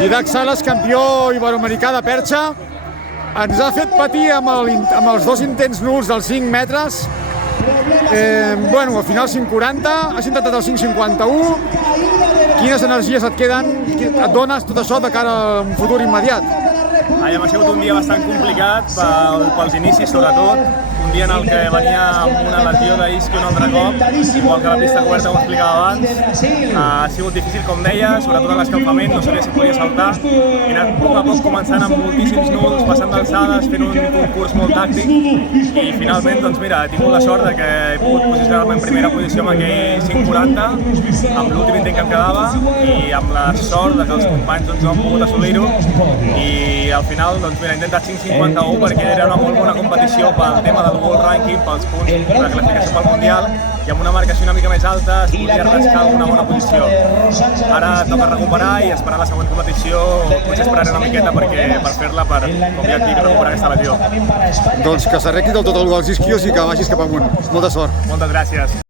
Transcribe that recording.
Didac Sales, campió iberoamericà de perxa, ens ha fet patir amb els dos intents nuls dels 5 metres. Bueno, al final 5.40, has intentat el 5.51. Quines energies et queden, et dones tot això de cara a un futur immediat? Ha sigut un dia bastant complicat pels inicis, sobretot. Un dia en el que venia amb una lesió d'isqui un altre cop, igual que la pista coberta ho explicava abans. Ha sigut difícil, com deia, sobretot a l'escalfament, no sabia si podia saltar. He anat a poc començant amb moltíssims nuls, passant d'alçades, fent un concurs molt tàctic i finalment, doncs mira, he tingut la sort de que he pogut posicionar-me en primera posició amb aquell 5.40, amb l'últim intent que em quedava i amb la sort de que els companys doncs, no han pogut assolir-ho i al final, doncs mira, he intentat 5.51 perquè era una molt bona competició pel tema del World Ranking, pels punts de classificació pel Mundial i amb una marcació una mica més alta es podia rascar una bona posició. Ara toca recuperar i esperar la següent competició, potser esperaré una miqueta per fer-la, per, com ja et dic, recuperar aquesta lesió. Doncs que s'arregli del tot el dels isquios i que vagis cap amunt. Molta sort. Moltes gràcies.